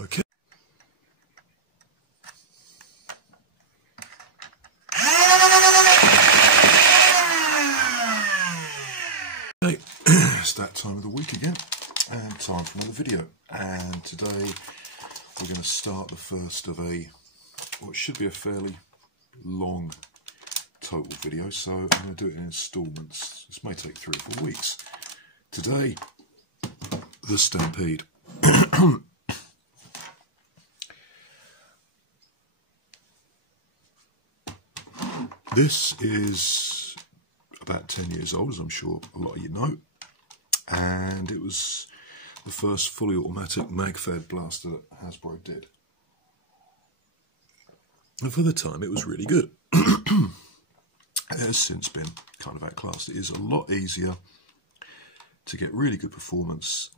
Okay. Hey, it's that time of the week again, and time for another video. And today we're going to start the first of what should be a fairly long total video, so I'm going to do it in installments. This may take 3 or 4 weeks. Today, the Stampede. This is about 10 years old, as I'm sure a lot of you know, and it was the first fully automatic mag-fed blaster that Hasbro did. And for the time, it was really good. It has since been kind of outclassed. It is a lot easier to get really good performance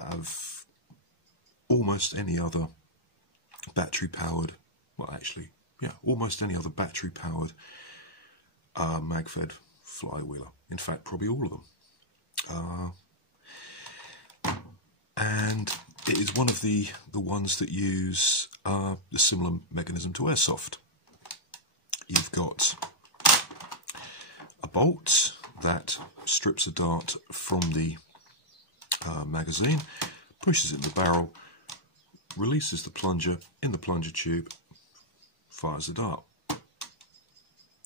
out of almost any other battery-powered, well actually, yeah, almost any other battery-powered mag-fed flywheeler. In fact, probably all of them. And it is one of the ones that use the similar mechanism to airsoft. You've got a bolt that strips a dart from the magazine, pushes it in the barrel, releases the plunger in the plunger tube, fires the dart.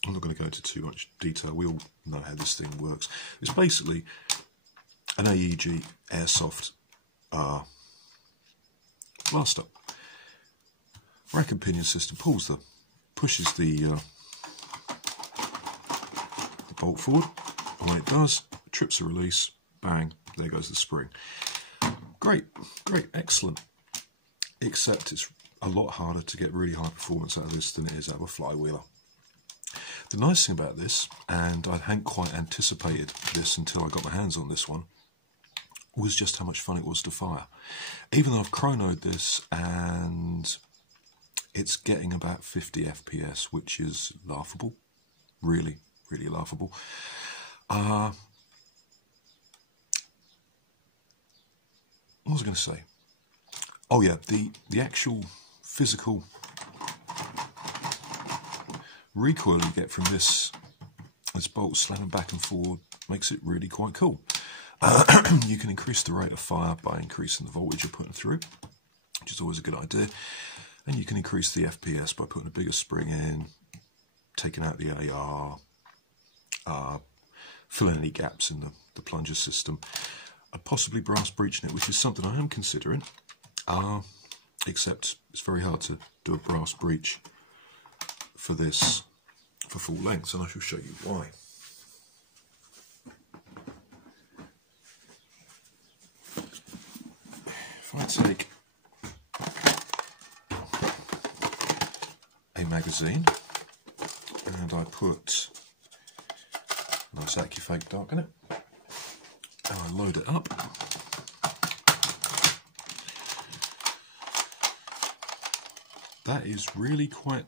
I'm not going to go into too much detail, we all know how this thing works. It's basically an AEG airsoft blaster. Rack and pinion system pushes the bolt forward, and when it does, trips the release, bang, there goes the spring. Great, excellent. Except it's a lot harder to get really high performance out of this than it is out of a flywheeler. The nice thing about this, and I hadn't quite anticipated this until I got my hands on this one, was just how much fun it was to fire. Even though I've chronoed this and it's getting about 50 FPS, which is laughable, really laughable. What was I going to say? Oh yeah, the actual physical recoil you get from this bolt slamming back and forward makes it really quite cool. You can increase the rate of fire by increasing the voltage you're putting through, which is always a good idea. And you can increase the FPS by putting a bigger spring in, taking out the AR, filling any gaps in the plunger system, and possibly brass breeching it, which is something I am considering. Except it's very hard to do a brass breech for this for full length, and I shall show you why. If I take a magazine and I put a nice AccuFake dark in it, and I load it up, that is really quite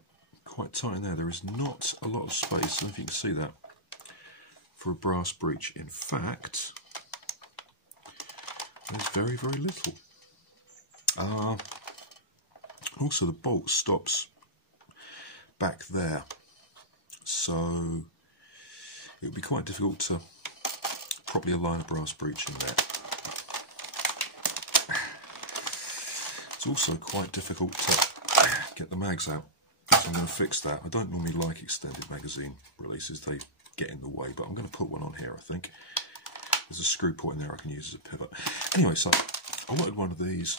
tight in there. There is not a lot of space, I don't know if you can see that, for a brass breech. In fact, there's very little. Also, the bolt stops back there, so it would be quite difficult to properly align a brass breech in there. It's also quite difficult to get the mags out, so I'm going to fix that. I don't normally like extended magazine releases, they get in the way, but I'm going to put one on here, I think. There's a screw point in there I can use as a pivot. Anyway, so I wanted one of these.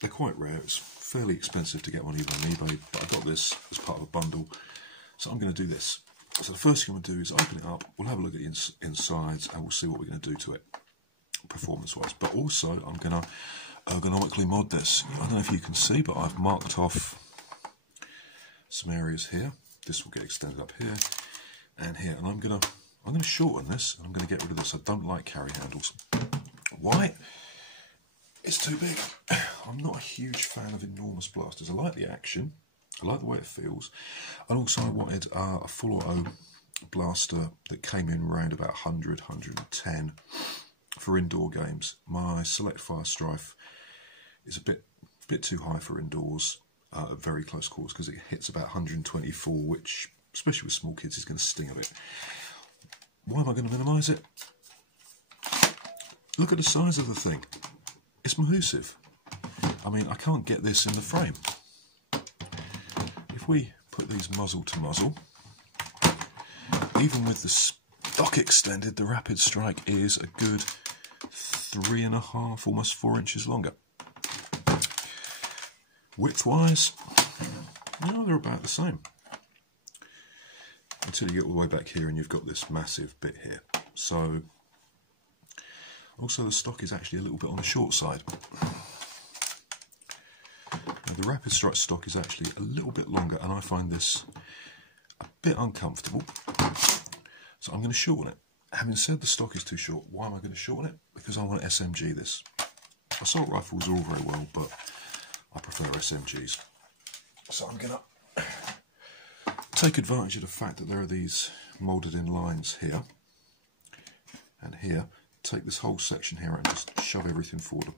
They're quite rare, it's fairly expensive to get one even on eBay, but I got this as part of a bundle, so I'm going to do this. So the first thing I'm going to do is open it up, we'll have a look at the insides, and we'll see what we're going to do to it, performance-wise. But also, I'm going to ergonomically mod this. I don't know if you can see, but I've marked off some areas here. This will get extended up here and here, and I'm going to shorten this, and I'm going to get rid of this. I don't like carry handles. Why? It's too big. I'm not a huge fan of enormous blasters. I like the action, I like the way it feels, and also I wanted a full auto blaster that came in around about 100, 110 for indoor games. My Select Fire Strife is a bit bit too high for indoors at very close quarters because it hits about 124, which, especially with small kids, is going to sting a bit. Why am I going to minimise it? Look at the size of the thing. It's massive. I mean, I can't get this in the frame. If we put these muzzle to muzzle, even with the stock extended, the Rapid Strike is a good 3.5, almost 4 inches longer. Width-wise, no, they're about the same. Until you get all the way back here and you've got this massive bit here. So, also the stock is actually a little bit on the short side. Now, the Rapid Strike stock is actually a little bit longer, and I find this a bit uncomfortable. So I'm going to shorten it. Having said the stock is too short, why am I going to shorten it? Because I want to SMG this. Assault rifles are all very well, but I prefer SMGs. So I'm going to take advantage of the fact that there are these moulded in lines here and here. Take this whole section here and just shove everything forward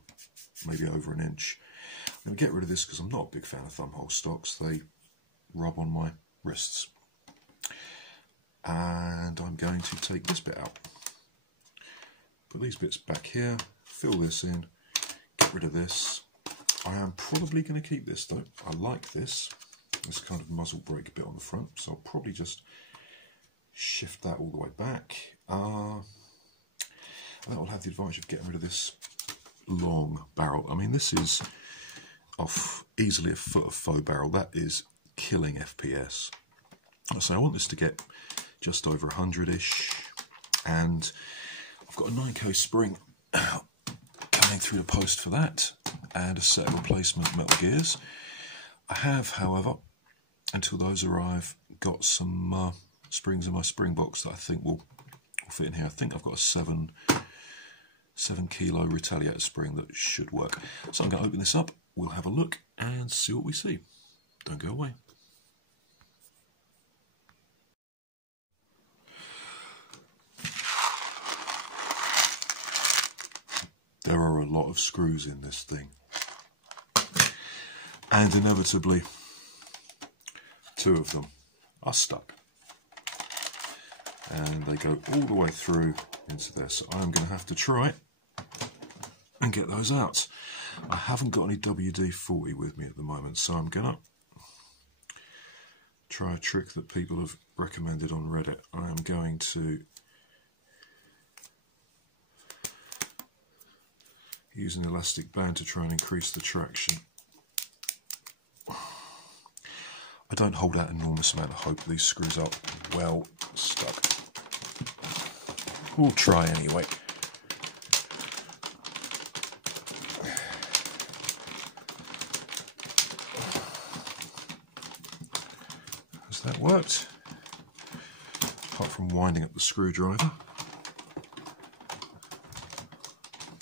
maybe over 1 inch. I'm going to get rid of this because I'm not a big fan of thumbhole stocks. They rub on my wrists. And I'm going to take this bit out. Put these bits back here, fill this in, get rid of this. I am probably going to keep this though. I like this kind of muzzle brake bit on the front, so I'll probably just shift that all the way back. That will have the advantage of getting rid of this long barrel. I mean, this is off easily 1 foot of faux barrel. That is killing FPS. So I want this to get just over 100-ish, and I've got a 9K spring coming through the post for that, and a set of replacement metal gears. I have, however, until those arrive, got some springs in my spring box that I think will fit in here. I think I've got a 7 kilo retaliator spring that should work. So I'm going to open this up, we'll have a look and see what we see. Don't go away. There are a lot of screws in this thing, and inevitably 2 of them are stuck, and they go all the way through into there, so I'm going to have to try and get those out. I haven't got any WD-40 with me at the moment, so I'm going to try a trick that people have recommended on Reddit. I am going to use an elastic band to try and increase the traction. I don't hold out an enormous amount of hope these screws are well stuck. We'll try anyway. Has that worked? Apart from winding up the screwdriver.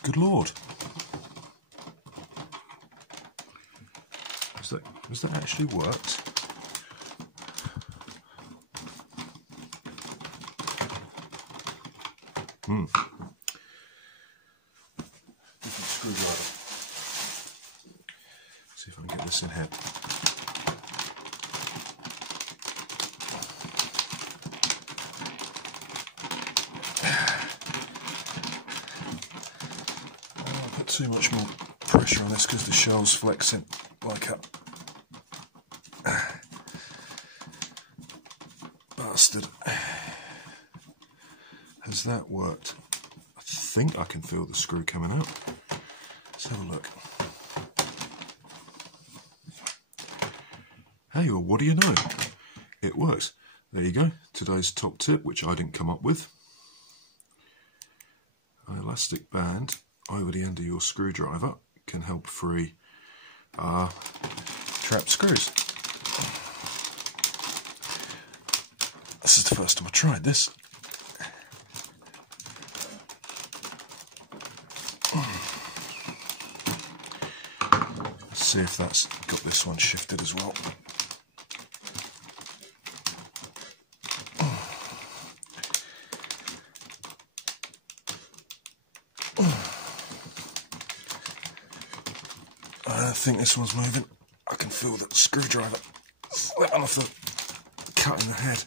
Good Lord. Has that actually worked? Different screwdriver. See if I can get this in here. I put too much more pressure on this because the shell's flexing like a bastard. Has that worked? I think I can feel the screw coming out. Let's have a look. Hey, well, what do you know? It works. There you go. Today's top tip, which I didn't come up with. An elastic band over the end of your screwdriver can help free trapped screws. This is the first time I tried this. Let's see if that's got this one shifted as well. I think this one's moving. I can feel the screwdriver slipping off the cut in the head.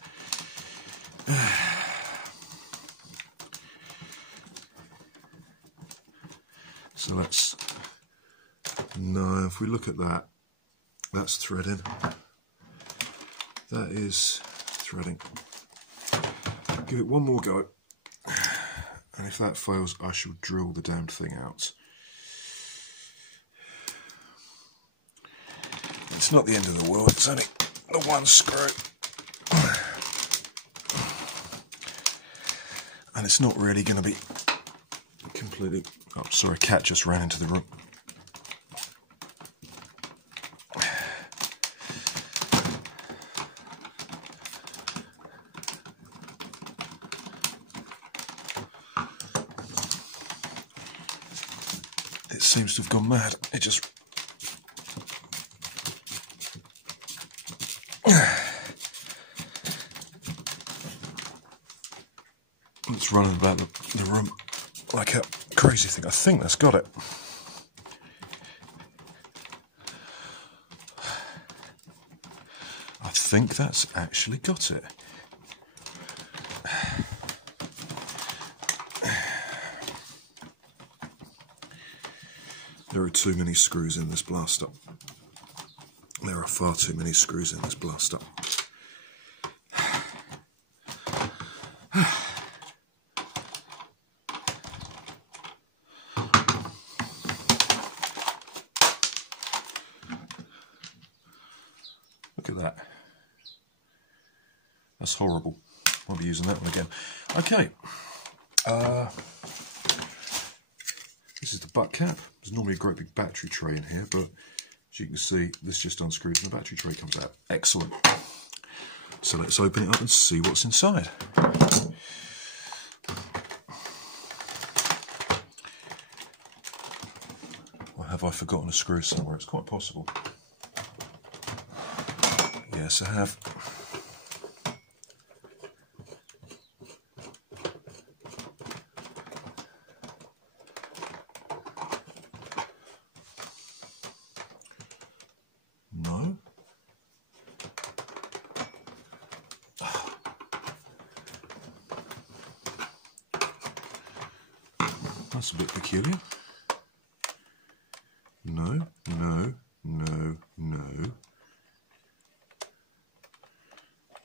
So let's, no, if we look at that, that's threading. That is threading. Give it one more go. And if that fails, I shall drill the damned thing out. It's not the end of the world, it's only the one screw. And it's not really going to be completely... Oh, sorry, cat just ran into the room. It seems to have gone mad. It just... It's running about the room like a crazy thing. I think that's got it. I think that's actually got it. There are too many screws in this blaster. There are far too many screws in this blaster. Look at that. That's horrible. I'll be using that one again. Okay. This is the butt cap. There's normally a great big battery tray in here, but as you can see, this just unscrews and the battery tray comes out. Excellent. So let's open it up and see what's inside. Or have I forgotten a screw somewhere? It's quite possible. Yes, I have. No. That's a bit peculiar. No, no, no, no.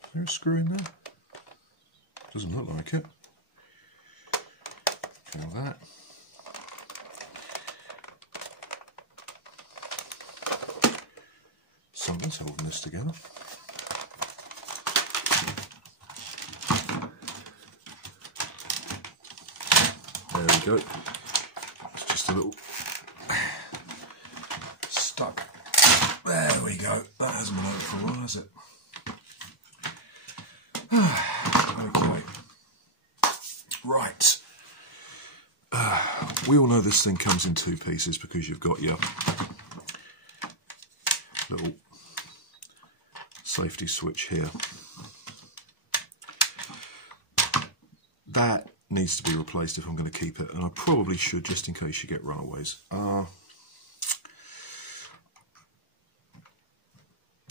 Is there a screw in there? Doesn't look like it. Feel that. Something's holding this together. There we go. It's just a little stuck. There we go. That hasn't been over for a while, has it? Okay. Right. We all know this thing comes in two pieces because you've got your little safety switch here. That needs to be replaced if I'm going to keep it, and I probably should, just in case you get runaways.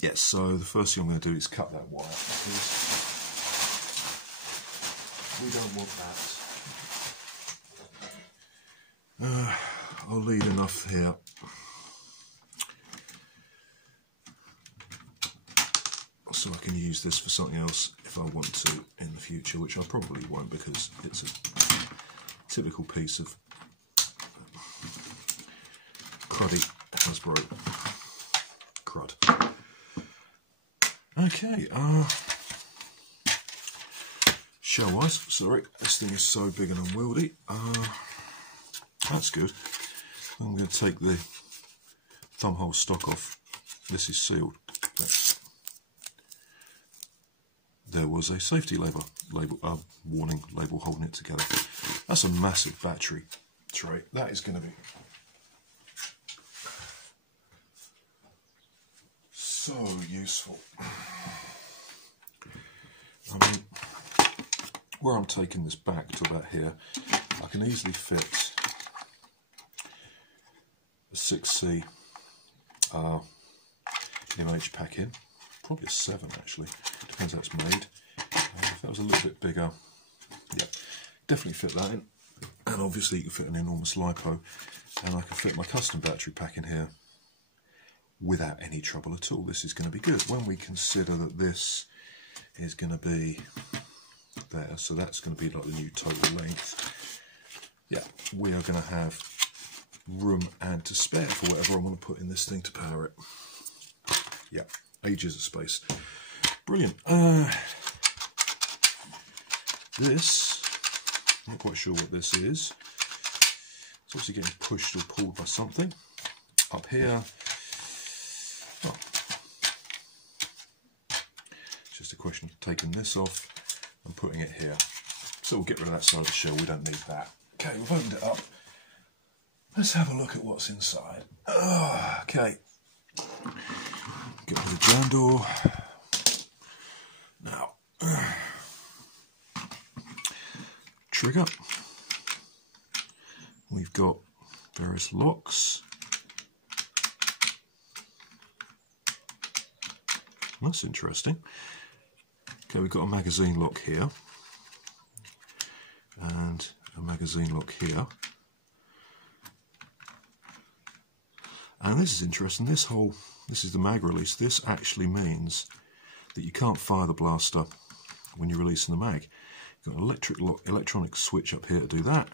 Yes, so the first thing I'm going to do is cut that wire, because we don't want that. I'll leave enough here. So I can use this for something else if I want to in the future, which I probably won't, because it's a typical piece of cruddy Hasbro crud. Okay, shell-wise, sorry, this thing is so big and unwieldy. That's good. I'm going to take the thumbhole stock off. This is sealed. There was a safety warning label holding it together. That's a massive battery tray. That is going to be so useful. I mean, where I'm taking this back to about here, I can easily fit a 6C MH pack in. Probably a 7 actually, depends how it's made. If that was a little bit bigger, yeah, definitely fit that in. And obviously you can fit an enormous LiPo, and I can fit my custom battery pack in here without any trouble at all. This is going to be good. When we consider that this is going to be there, so that's going to be like the new total length, yeah, we are going to have room and to spare for whatever I want to put in this thing to power it. Yeah, ages of space. Brilliant. This, I'm not quite sure what this is. It's obviously getting pushed or pulled by something. Up here, oh, it's just a question of taking this off and putting it here. So we'll get rid of that side of the shell, we don't need that. Okay, we've opened it up. Let's have a look at what's inside. Okay, get rid of the jam door. Now, trigger. We've got various locks. That's interesting. Okay, we've got a magazine lock here and a magazine lock here. And this is interesting. This is the mag release. This actually means that you can't fire the blaster when you're releasing the mag. You've got an electronic switch up here to do that,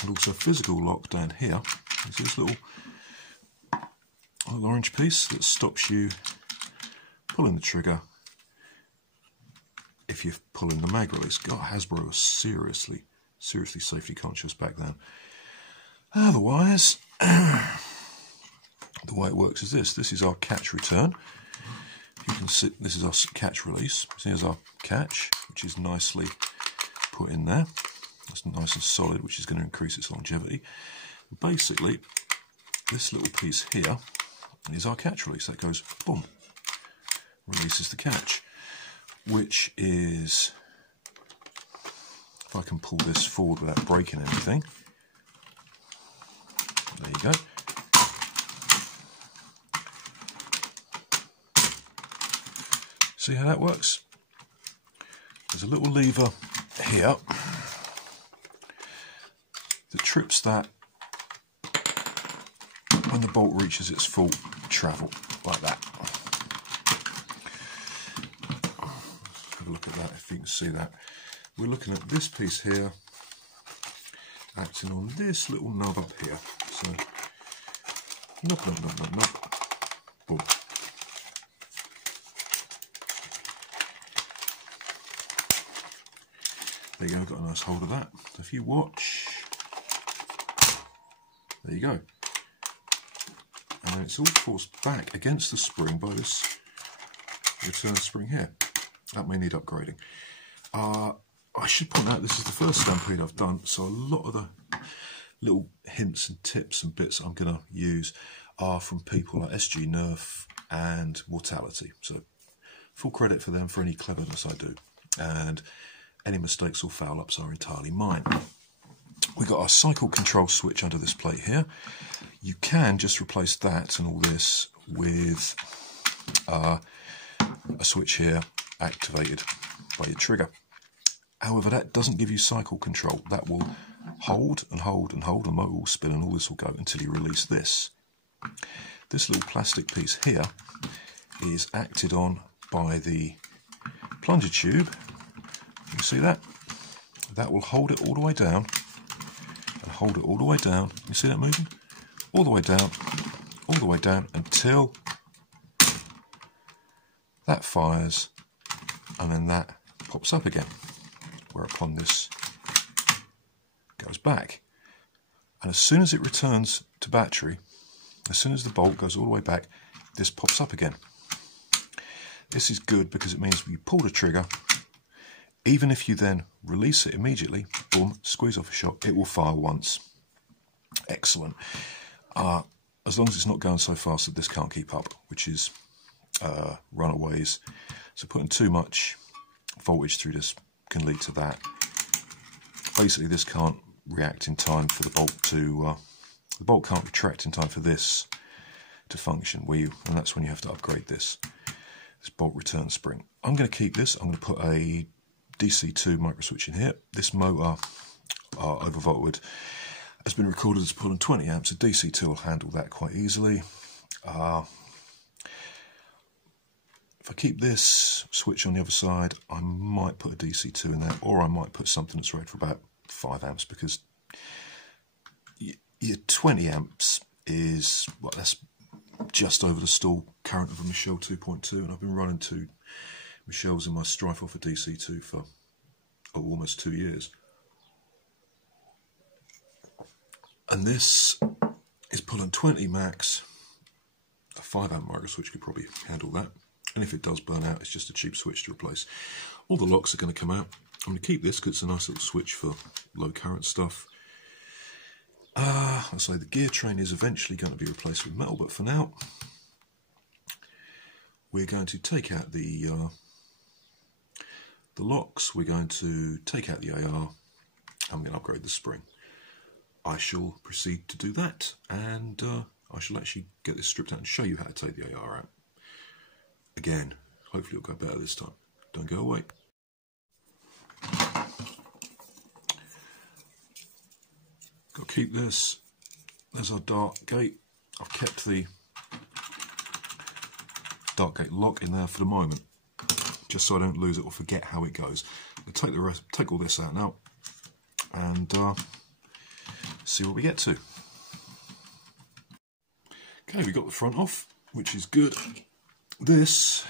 and also a physical lock down here. There's this little orange piece that stops you pulling the trigger if you're pulling the mag release. God, Hasbro was seriously safety conscious back then. Otherwise, the way it works is this. This is our catch return. You can see this is our catch release. So here's our catch, which is nicely put in there. It's nice and solid, which is going to increase its longevity. Basically, this little piece here is our catch release. That goes, boom, releases the catch, which is, if I can pull this forward without breaking anything, there you go. See how that works? There's a little lever here that trips that when the bolt reaches its full travel, like that. Have a look at that, if you can see that. We're looking at this piece here acting on this little knob up here. So, knob, boom. There you go, got a nice hold of that. So if you watch, there you go. And then it's all forced back against the spring by this return spring here. That may need upgrading. I should point out this is the first Stampede I've done, so a lot of the little hints and tips and bits I'm going to use are from people like SG Nerf and Mortality. So full credit for them for any cleverness I do. And any mistakes or foul-ups are entirely mine. We've got our cycle control switch under this plate here. You can just replace that and all this with a switch here activated by your trigger. However, that doesn't give you cycle control. That will hold and hold and hold, and the motor will spin and all this will go until you release this. This little plastic piece here is acted on by the plunger tube. You see that? That will hold it all the way down and hold it all the way down. You see that moving? All the way down until that fires, and then that pops up again, whereupon this goes back. And as soon as it returns to battery, as soon as the bolt goes all the way back, this pops up again. This is good because it means when you pull the trigger, even if you then release it immediately, boom, squeeze off a shot, it will fire once. Excellent. As long as it's not going so fast that this can't keep up, which is runaways. So putting too much voltage through this can lead to that. Basically, this can't react in time for the bolt to, the bolt can't retract in time for this to function, and that's when you have to upgrade this bolt return spring. I'm going to keep this. I'm going to put a DC2 microswitch in here. This motor, overvolted, has been recorded as pulling 20 amps. A DC2 will handle that quite easily. If I keep this switch on the other side, I might put a DC2 in there, or I might put something that's rated for about 5 amps, because your 20 amps is, well, that's just over the stall current of a Michelle 2.2, and I've been running 2 Michelles in my Strife off a DC2 for almost 2 years. And this is pulling 20 max. A 5 amp micro switch could probably handle that. And if it does burn out, it's just a cheap switch to replace. All the locks are going to come out. I'm going to keep this because it's a nice little switch for low current stuff. I'll say the gear train is eventually going to be replaced with metal, but for now, we're going to take out the locks. We're going to take out the AR. I'm going to upgrade the spring. I shall proceed to do that, and I shall actually get this stripped out and show you how to take the AR out. Again, hopefully it'll go better this time. Don't go away. Got to keep this. There's our dart gate. I've kept the dart gate lock in there for the moment, just so I don't lose it or forget how it goes. I'll take all this out now, and see what we get to. Okay, we got the front off, which is good. This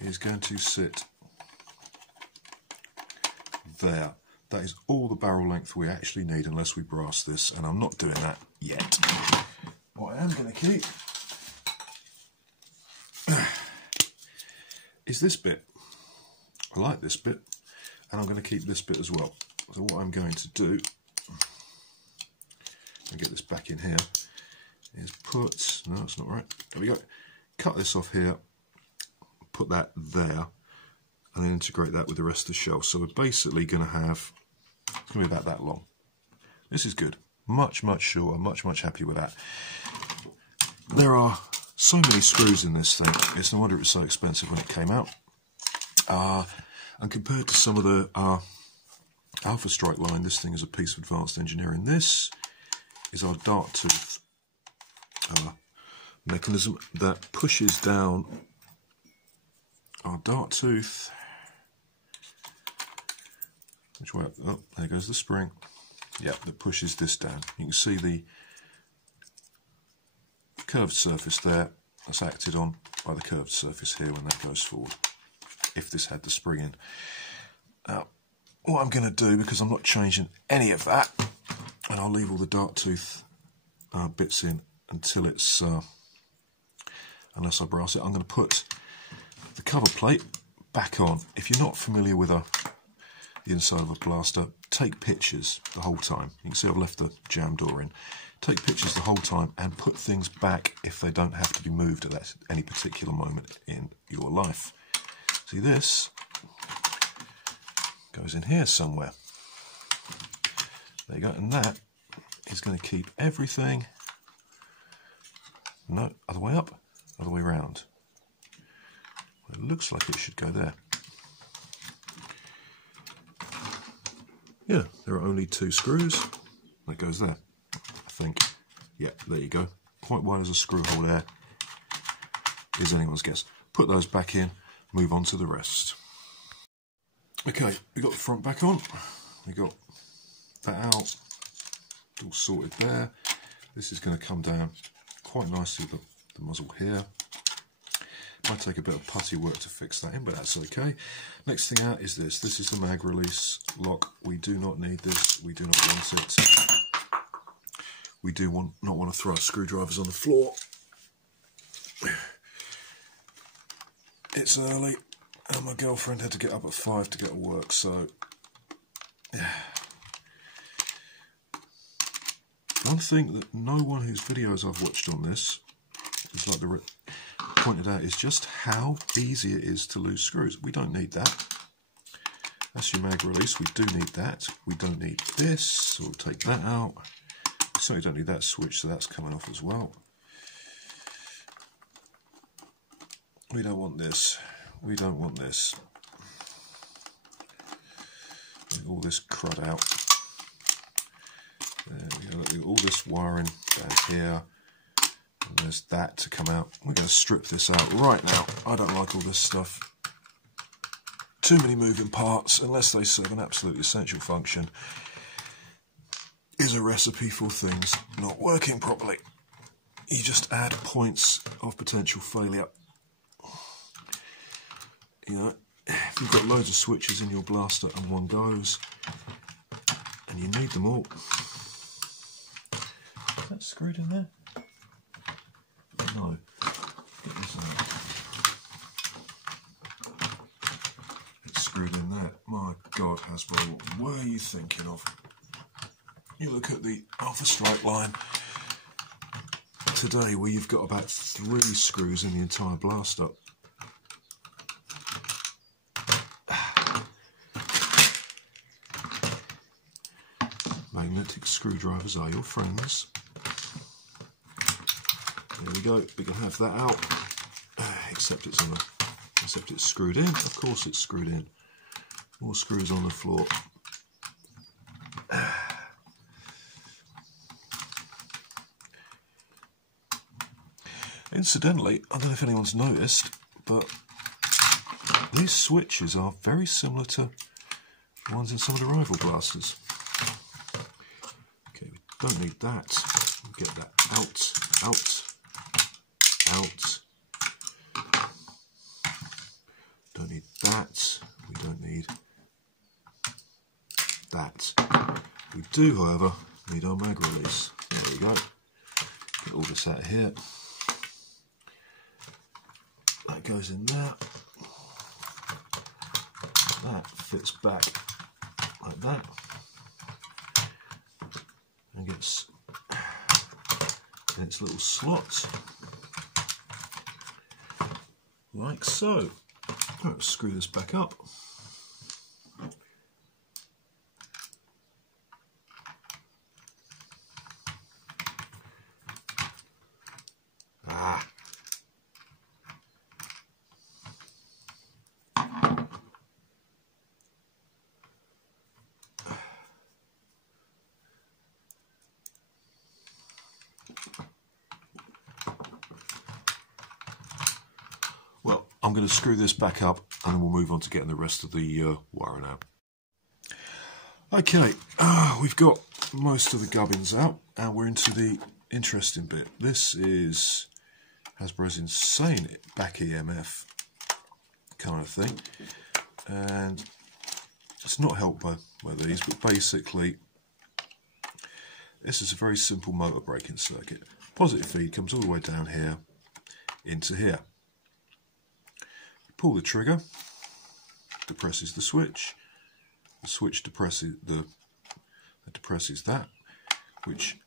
is going to sit there. That is all the barrel length we actually need, unless we brass this, and I'm not doing that yet. What I am going to keep is this bit. I like this bit, and I'm going to keep this bit as well. So what I'm going to do, and get this back in here, is put, no, it's not right, there we go, cut this off here, put that there, and then integrate that with the rest of the shell. So we're basically going to have, it's going to be about that long. This is good, much shorter, much happy with that. There are so many screws in this thing, it's no wonder it was so expensive when it came out. And compared to some of the Alpha Strike line, this thing is a piece of advanced engineering. This is our dart tooth mechanism that pushes down our dart tooth. Which way? Oh, there goes the spring. Yeah, that pushes this down. You can see the curved surface there. That's acted on by the curved surface here when that goes forward, if this had the spring in. Now, what I'm going to do, because I'm not changing any of that, and I'll leave all the dart tooth bits in until it's, unless I brass it, I'm going to put the cover plate back on. If you're not familiar with the inside of a blaster, take pictures the whole time. You can see I've left the jam door in. Take pictures the whole time and put things back if they don't have to be moved at any particular moment in your life. See, this goes in here somewhere. There you go, and that is going to keep everything, no, other way up, other way round. It looks like it should go there. Yeah, there are only 2 screws. That goes there, I think. Yeah, there you go. Quite wide as a screw hole there. Is anyone's guess. Put those back in, move on to the rest. Okay, we got the front back on. We got that out. It's all sorted there. This is going to come down quite nicely with the muzzle here. Might take a bit of putty work to fix that in, but that's okay. Next thing out is this. This is the mag release lock. We do not need this. We do not want it. We do not want to throw our screwdrivers on the floor. It's early, and my girlfriend had to get up at 5 to get to work, so yeah. One thing that no one whose videos I've watched on this is like pointed out is just how easy it is to lose screws. We don't need that. That's your mag release. We do need that. We don't need this, so we'll take that out. We certainly don't need that switch, so that's coming off as well. We don't want this. We don't want this. Get all this crud out. There we go. Look at all this wiring down here. And there's that to come out. We're going to strip this out right now. I don't like all this stuff. Too many moving parts, unless they serve an absolutely essential function, is a recipe for things not working properly. You just add points of potential failure. You know, if you've got loads of switches in your blaster and one goes, and you need them all. Is that screwed in there? No. Get this out. It's screwed in there. My God, Hasbro, what were you thinking of? You look at the Alpha Strike line today, where you've got about 3 screws in the entire blaster. Magnetic screwdrivers are your friends. There we go. We can have that out. Except it's screwed in. Of course, it's screwed in. More screws on the floor. Incidentally, I don't know if anyone's noticed, but these switches are very similar to the ones in some of the rival blasters. Okay, we don't need that. We'll get that out, out, out. Don't need that. We don't need that. We do, however, need our mag release. There we go. Get all this out of here. That goes in there. That fits back like that. And gets in its little slot. Like so. Let's screw this back up. Well, I'm going to screw this back up and then we'll move on to getting the rest of the wiring out. Okay, we've got most of the gubbins out and we're into the interesting bit. This is Hasbro's insane back EMF kind of thing, and it's not helped by these, but basically this is a very simple motor braking circuit. Positive feed comes all the way down here into here. Pull the trigger, depresses the switch depresses that, which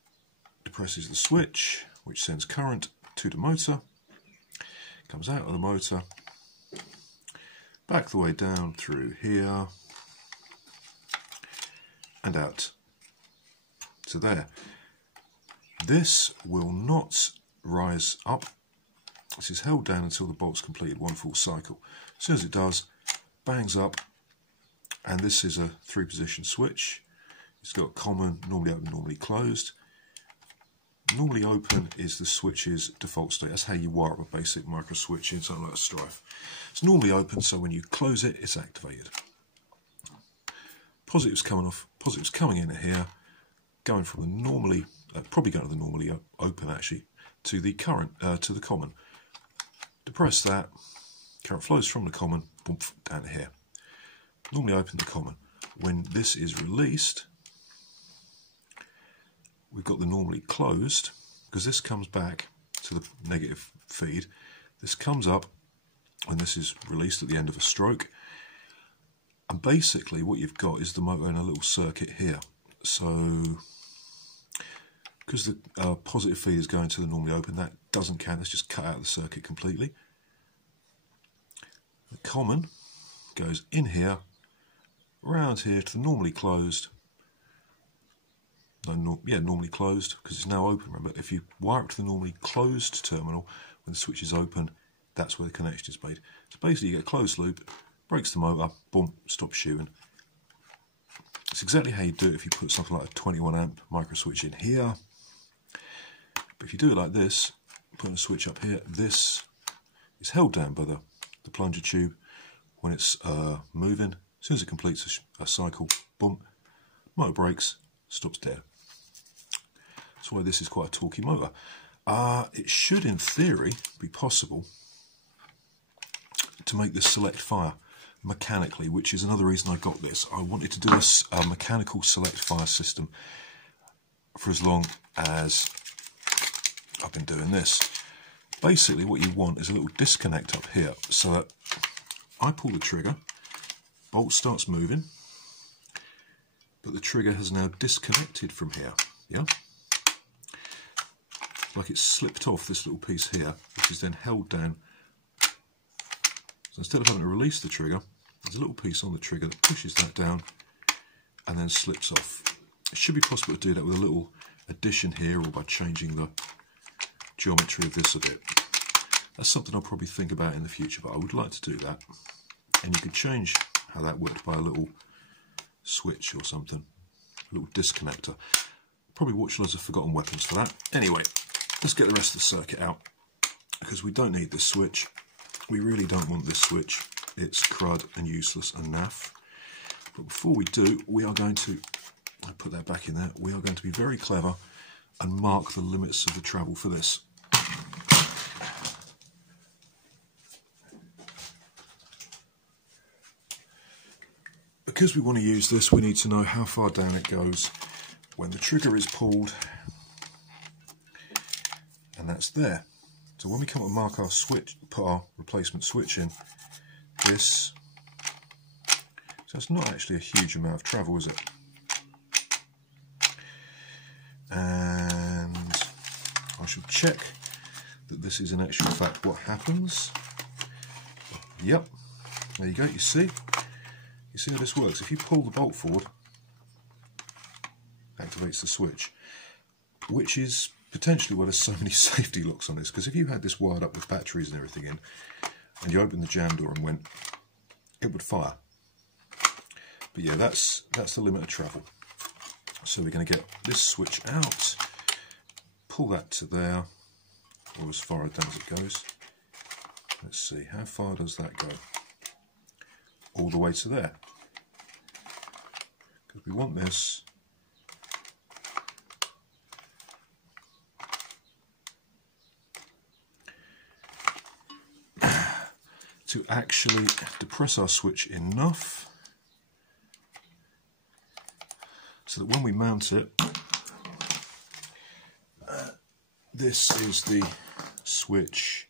depresses the switch, which sends current to the motor, comes out of the motor, back the way down through here, and out to there. This will not rise up. This is held down until the bolt's completed one full cycle. As soon as it does, bangs up, and this is a 3-position switch. It's got common, normally open, normally closed. Normally open is the switch's default state. That's how you wire up a basic micro switch in something like a Strife. It's normally open, so when you close it, it's activated. Positives coming off, positives coming in here, going from the normally, probably going to the normally open actually, to the current, to the common. Depress that, current flows from the common, boom, down to here. Normally open the common. When this is released, we've got the normally closed, because this comes back to the negative feed. This comes up, and this is released at the end of a stroke. And basically what you've got is the motor in a little circuit here. So, because the positive feed is going to the normally open, that doesn't count, it's just cut out of the circuit completely. The common goes in here, around here to the normally closed. Normally closed, because it's now open. Remember, if you wire up to the normally closed terminal when the switch is open, that's where the connection is made. So basically you get a closed loop, breaks the motor, boom, stops shooting. It's exactly how you do it if you put something like a 21 amp micro switch in here. But if you do it like this, putting a switch up here, this is held down by the plunger tube when it's moving. As soon as it completes a cycle, boom, motor brakes, stops dead. That's why this is quite a torquey motor. It should, in theory, be possible to make this select fire mechanically, which is another reason I got this. I wanted to do a mechanical select fire system for as long as I've been doing this. Basically what you want is a little disconnect up here, so that I pull the trigger, bolt starts moving, but the trigger has now disconnected from here, yeah? Like it's slipped off this little piece here, which is then held down. So instead of having to release the trigger, there's a little piece on the trigger that pushes that down and then slips off. It should be possible to do that with a little addition here, or by changing the geometry of this a bit. That's something I'll probably think about in the future, but I would like to do that. And you could change how that worked by a little switch or something, a little disconnector. Probably watch loads of Forgotten Weapons for that. Anyway, let's get the rest of the circuit out, because we don't need this switch. We really don't want this switch. It's crud and useless and naff. But before we do, we are going to, I put that back in there, we are going to be very clever and mark the limits of the travel for this. Because we want to use this, we need to know how far down it goes when the trigger is pulled, and that's there. So when we come and mark our switch, put our replacement switch in, this, so it's not actually a huge amount of travel, is it? And I should check that this is in actual fact what happens. Yep, there you go, you see how this works. If you pull the bolt forward, activates the switch, which is potentially why there's so many safety locks on this, because if you had this wired up with batteries and everything in, and you opened the jam door and went, it would fire. But yeah, that's the limit of travel. So we're going to get this switch out, pull that to there, or as far down as it goes. Let's see, how far does that go? All the way to there. Because we want this to actually depress our switch enough so that when we mount it, this is the switch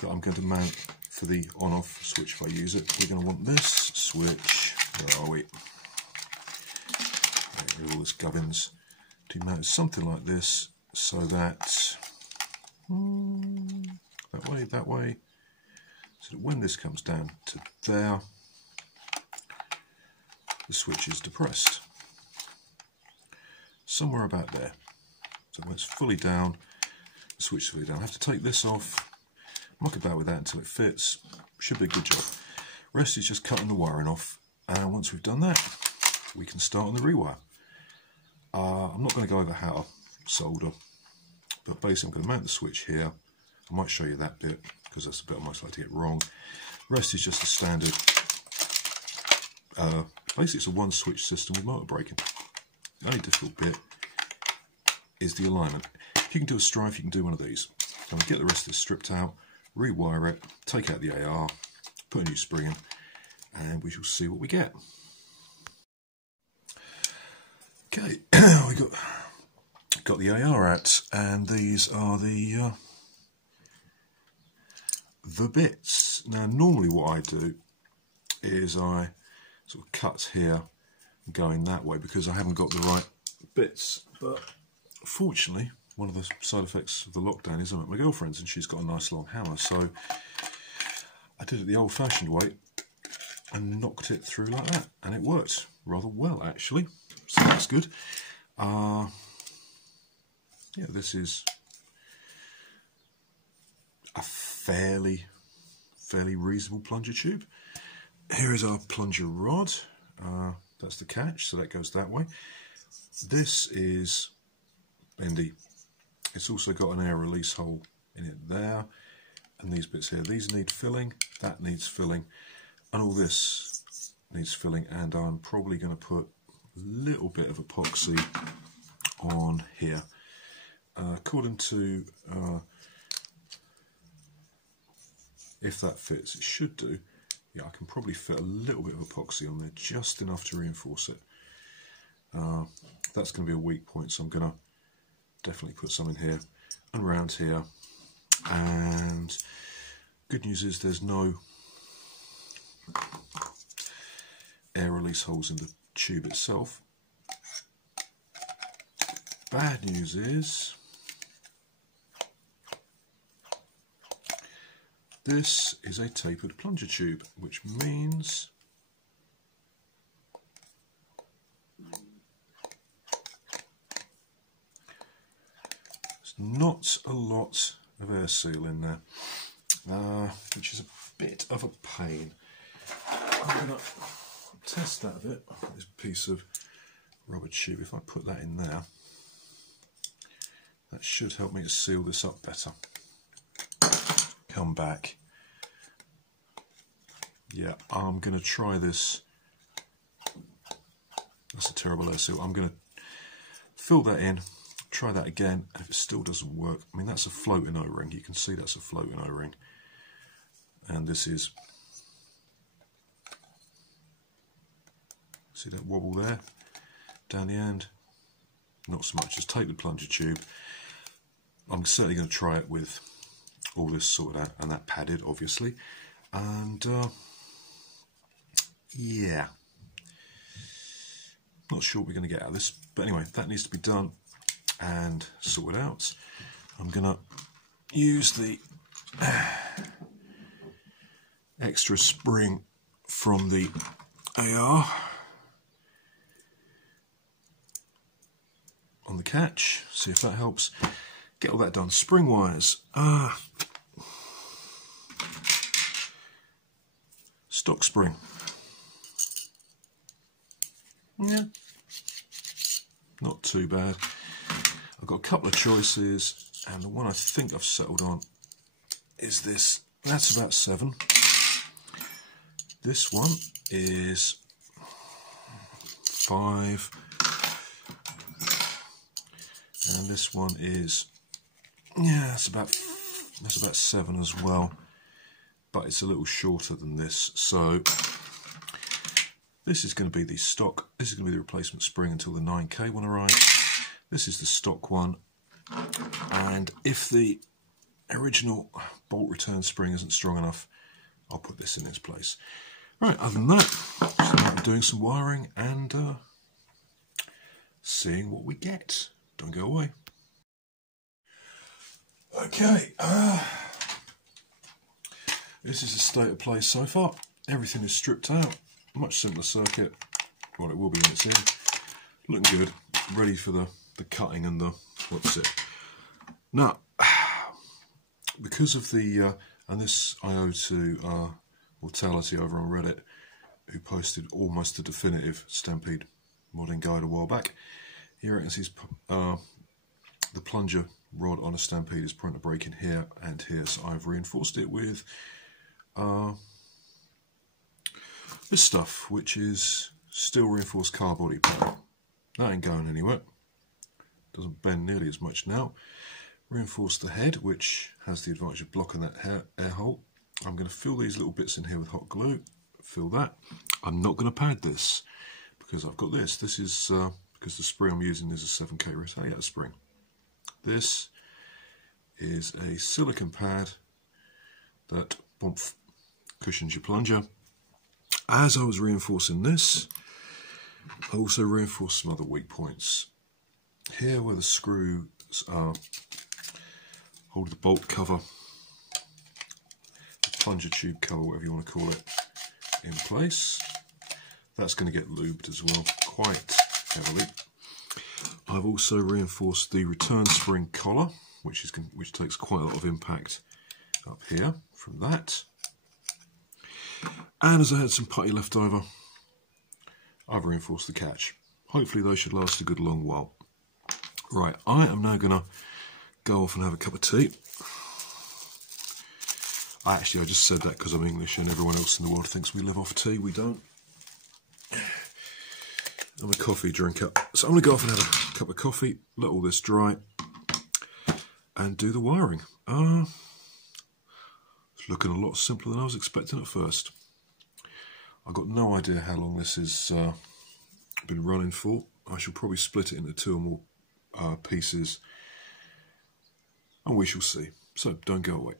that I'm going to mount for the on-off switch if I use it. We're going to want this switch, where are we? All this gubbins, to mount something like this, so that that way, so that when this comes down to there, the switch is depressed. Somewhere about there. So when it's fully down, the switch is fully down. I have to take this off, muck about with that until it fits. Should be a good job. Rest is just cutting the wiring off, and once we've done that, we can start on the rewire. I'm not going to go over how to solder, but basically I'm going to mount the switch here. I might show you that bit, because that's the bit I most like to get wrong. The rest is just a standard, basically it's a one switch system with motor braking. The only difficult bit is the alignment. If you can do a strife, you can do one of these. So I'm going to get the rest of this stripped out, rewire it, take out the AR, put a new spring in, and we shall see what we get. Okay, we got the AR out, and these are the bits. Now, normally what I do is I sort of cut here, going that way, because I haven't got the right bits. But fortunately, one of the side effects of the lockdown is I'm at my girlfriend's, and she's got a nice long hammer, so I did it the old-fashioned way and knocked it through like that, and it worked rather well, actually. So that's good. Yeah, this is a fairly reasonable plunger tube. Here is our plunger rod. That's the catch, so that goes that way. This is bendy. It's also got an air release hole in it there, and these bits here. These need filling, that needs filling, and all this needs filling, and I'm probably going to put a little bit of epoxy on here. According to, if that fits, it should do. Yeah, I can probably fit a little bit of epoxy on there, just enough to reinforce it. That's going to be a weak point, so I'm going to definitely put some in here and around here. And good news is there's no air release holes in the tube itself. Bad news is this is a tapered plunger tube, which means there's not a lot of air seal in there, which is a bit of a pain. I'm going to test that a bit. I've got this piece of rubber tube. If I put that in there, that should help me to seal this up better. Come back. Yeah, I'm going to try this. That's a terrible air seal. I'm going to fill that in, try that again, and if it still doesn't work, I mean, that's a floating O-ring. You can see that's a floating O-ring. And this is, see that wobble there? Down the end? Not so much. Just take the plunger tube. I'm certainly going to try it with all this sorted out, and that padded, obviously. And yeah, not sure what we're going to get out of this, but anyway, that needs to be done and sorted out. I'm going to use the extra spring from the AR on the catch, see if that helps. Get all that done. Spring wires. Stock spring. Yeah, not too bad. I've got a couple of choices, and the one I think I've settled on is this. That's about 7. This one is 5, and this one is, yeah, that's about 7 as well, but it's a little shorter than this. So this is going to be the stock. This is going to be the replacement spring until the 9K one arrives. This is the stock one, and if the original bolt return spring isn't strong enough, I'll put this in its place. Right, other than that, so I'm doing some wiring and seeing what we get. Don't go away. Okay, this is the state of play so far. Everything is stripped out. Much simpler circuit. Well, it will be when it's in. Looking good. Ready for the cutting and the what's it. Now, because of the and this I owe to Mortality over on Reddit, who posted almost a definitive Stampede modding guide a while back. He reckons he's the plunger rod on a Stampede is prone to break in here and here, so I've reinforced it with this stuff, which is steel reinforced car body panel. That ain't going anywhere. Doesn't bend nearly as much now. Reinforce the head, which has the advantage of blocking that air hole. I'm going to fill these little bits in here with hot glue. Fill that. I'm not going to pad this because I've got this. This is because the spring I'm using is a 7K Retaliator spring. This is a silicone pad that cushions your plunger. As I was reinforcing this, I also reinforced some other weak points. Here where the screws are, hold the bolt cover, the plunger tube cover, whatever you want to call it, in place. That's going to get lubed as well, quite heavily. I've also reinforced the return spring collar, which takes quite a lot of impact up here from that. And as I had some putty left over, I've reinforced the catch. Hopefully those should last a good long while. Right, I am now going to go off and have a cup of tea. I just said that because I'm English and everyone else in the world thinks we live off tea. We don't. I'm a coffee drinker. So I'm going to go off and have a cup of coffee, let all this dry, and do the wiring. It's looking a lot simpler than I was expecting at first. I've got no idea how long this has been running for. I shall probably split it into 2 or more pieces, and we shall see. So don't go away.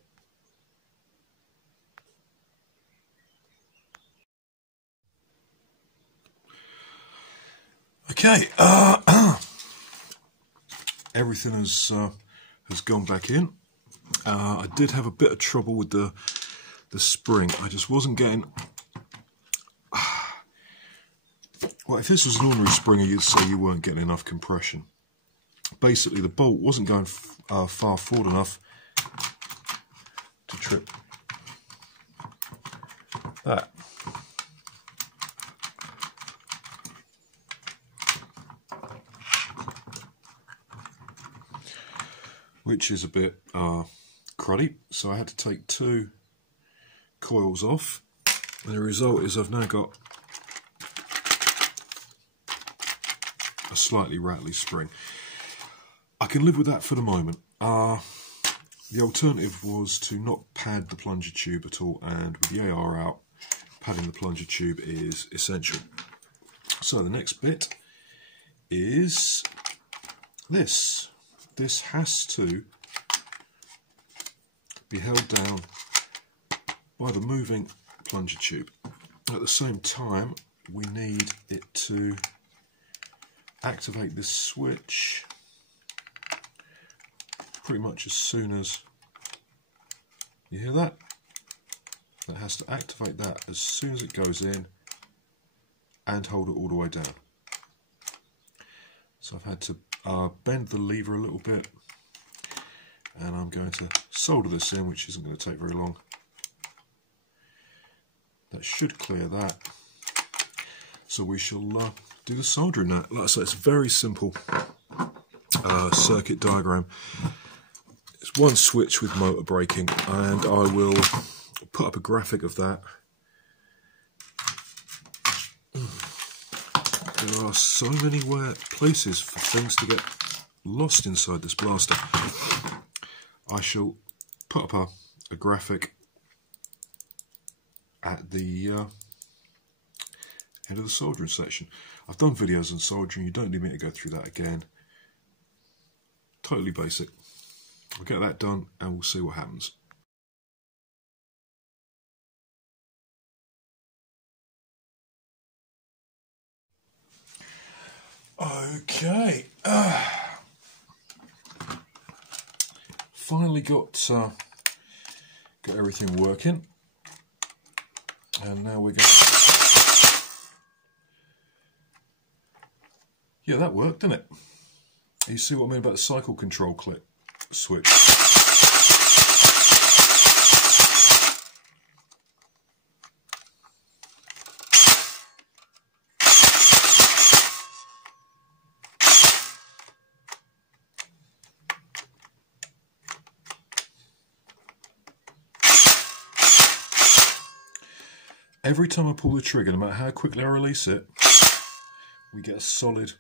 Okay, everything has gone back in. I did have a bit of trouble with the spring. I just wasn't getting. Well, if this was an ordinary springer, you'd say you weren't getting enough compression. Basically, the bolt wasn't going far forward enough to trip that. Which is a bit cruddy, so I had to take 2 coils off, and the result is I've now got a slightly rattly spring. I can live with that for the moment. The alternative was to not pad the plunger tube at all, and with the AR out, padding the plunger tube is essential. So the next bit is this. This has to be held down by the moving plunger tube. At the same time, we need it to activate this switch pretty much as soon as you hear that. That has to activate that as soon as it goes in and hold it all the way down. So I've had to bend the lever a little bit, and I'm going to solder this in, which isn't going to take very long. That should clear that. So we shall do the soldering now. Like I say, it's a very simple circuit diagram. It's one switch with motor braking, and I will put up a graphic of that. There are so many places for things to get lost inside this blaster. I shall put up a graphic at the end of the soldering section. I've done videos on soldering, you don't need me to go through that again. Totally basic. We'll get that done and we'll see what happens. Okay, finally got everything working, and now we're going. Yeah, that worked, didn't it? You see what I mean about the cycle control clip switch? Every time I pull the trigger, no matter how quickly I release it, we get a solid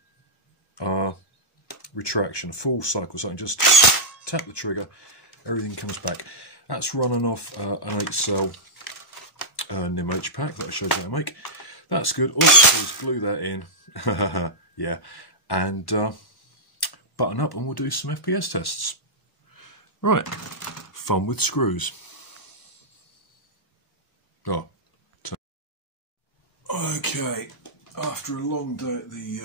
retraction, full cycle. So I can just tap the trigger, everything comes back. That's running off an 8-cell NIMH pack that I showed you how to make. That's good. All I have to do is glue that in, yeah, and button up, and we'll do some FPS tests. Right, fun with screws. Oh. Okay, after a long day at the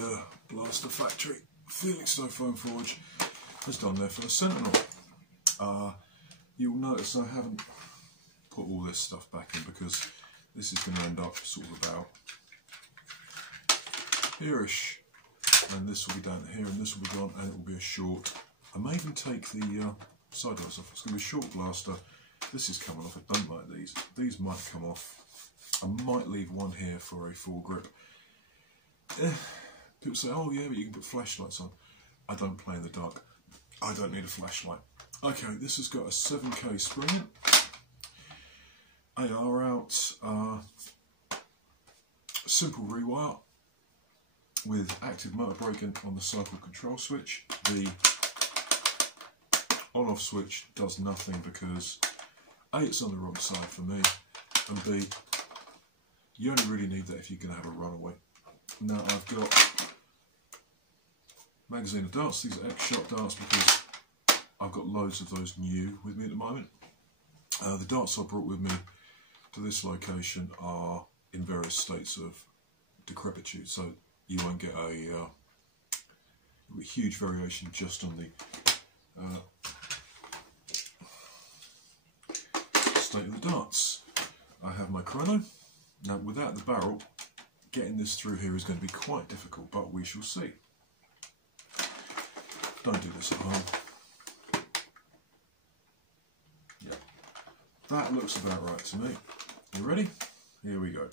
blaster factory, Felixstowe Foam Forge has done their first Sentinel. You'll notice I haven't put all this stuff back in because this is going to end up sort of about here-ish, and this will be down here, and this will be gone, and it will be a short. I may even take the sidelights off. It's going to be a short blaster, This is coming off. I don't like these. These might come off. I might leave one here for a full grip. People say, oh yeah, but you can put flashlights on. I don't play in the dark. I don't need a flashlight. Okay, this has got a 7K spring in. AR out. Simple rewire with active motor braking on the cycle control switch. The on-off switch does nothing because A, it's on the wrong side for me, and B, you only really need that if you're going to have a runaway. Now I've got magazine of darts. These are X-Shot darts because I've got loads of those new with me at the moment. The darts I brought with me to this location are in various states of decrepitude, so you won't get a huge variation just on the state of the darts. I have my chrono. Now without the barrel, getting this through here is going to be quite difficult, but we shall see. Don't do this at home. Yeah, that looks about right to me. You ready? Here we go.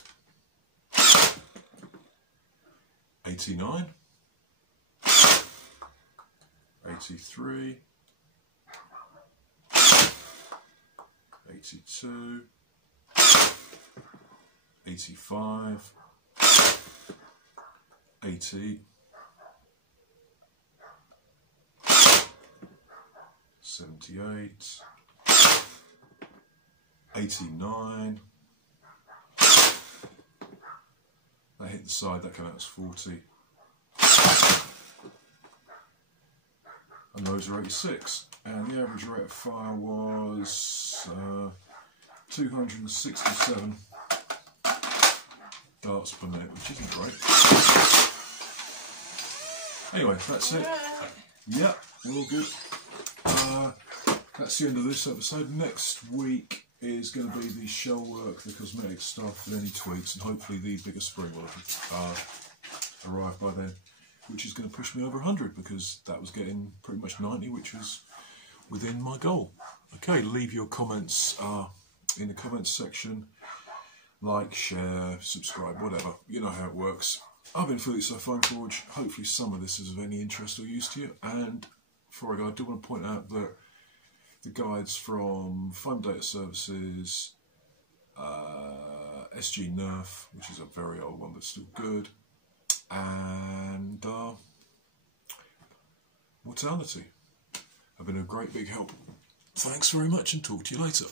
89, 83, 82, 85, 80, 78, 89. That hit the side, that came out as 40. And those are 86. And the average rate of fire was 267 darts per minute, which isn't great. Anyway, that's it. Yeah, we're all good. That's the end of this episode. Next week is going to be the shell work, the cosmetic stuff, and any tweaks, and hopefully the bigger spring will have arrived by then, which is going to push me over 100 because that was getting pretty much 90, which was within my goal. Okay, leave your comments in the comments section. Like, share, subscribe, whatever. You know how it works. I've been Felix Phone Forge. Hopefully some of this is of any interest or use to you. And before I go, I do want to point out that the guides from Foam Data Services, SG Nerf, which is a very old one but still good, and Mortality have been a great big help. Thanks very much and talk to you later.